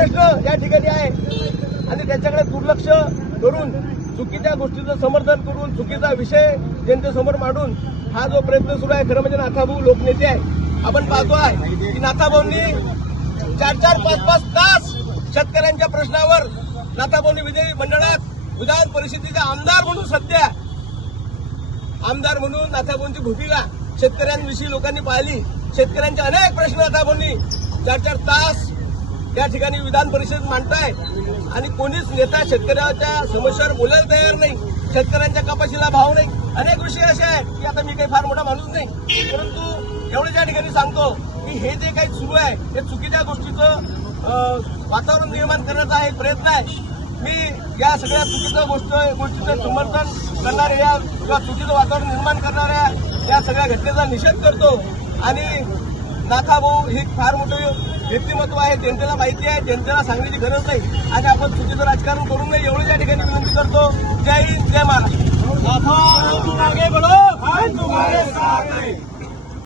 प्रश्न या ठिकाणी आहे. आणि त्याच्याकडे दुर्लक्ष करून चुकीच्या गोष्टीचं समर्थन करून चुकीचा विषय जनतेसमोर मांडून हा जो प्रयत्न सुरू आहे खरं म्हणजे नाथाभाऊ लोकनेते आहे. आपण पाहतो आहे की नाथाभाऊंनी चार चार पाच पाच तास शेतकऱ्यांच्या प्रश्नावर नाथाभाऊंनी विजयी मंडळात विधान परिषदेचे आमदार म्हणून सध्या आमदार म्हणून नाथाभाऊंची भूमिका शेतकऱ्यांविषयी लोकांनी पाहिली. शेतकऱ्यांचे अनेक प्रश्न नाथाभाऊंनी चार चार तास त्या ठिकाणी विधान परिषद मांडताय. आणि कोणीच नेता शेतकऱ्याच्या समस्यावर बोलायला तयार नाही. शेतकऱ्यांच्या कपाशीला भाव नाही. अनेक विषय असे आहेत की आता मी काही फार मोठा माणूस नाही. परंतु एवढं ज्या ठिकाणी सांगतो की हे जे काही सुरू आहे हे चुकीच्या गोष्टीचं वातावरण निर्माण करण्याचा हा एक प्रयत्न आहे. मी या सगळ्या चुकीच्या गोष्ट गोष्टीचं समर्थन करणाऱ्या किंवा चुकीचं वातावरण निर्माण करणाऱ्या या सगळ्या घटनेचा निषेध करतो. आणि नाथाभाऊ ही फार मोठं व्यक्तिमत्व आहे. जनतेला माहिती आहे. जनतेला सांगण्याची गरज नाही. आणि आपण चुकीचं राजकारण करू नये. एवढं या ठिकाणी विनंती करतो. जय हिंद जय महाराष्ट्र.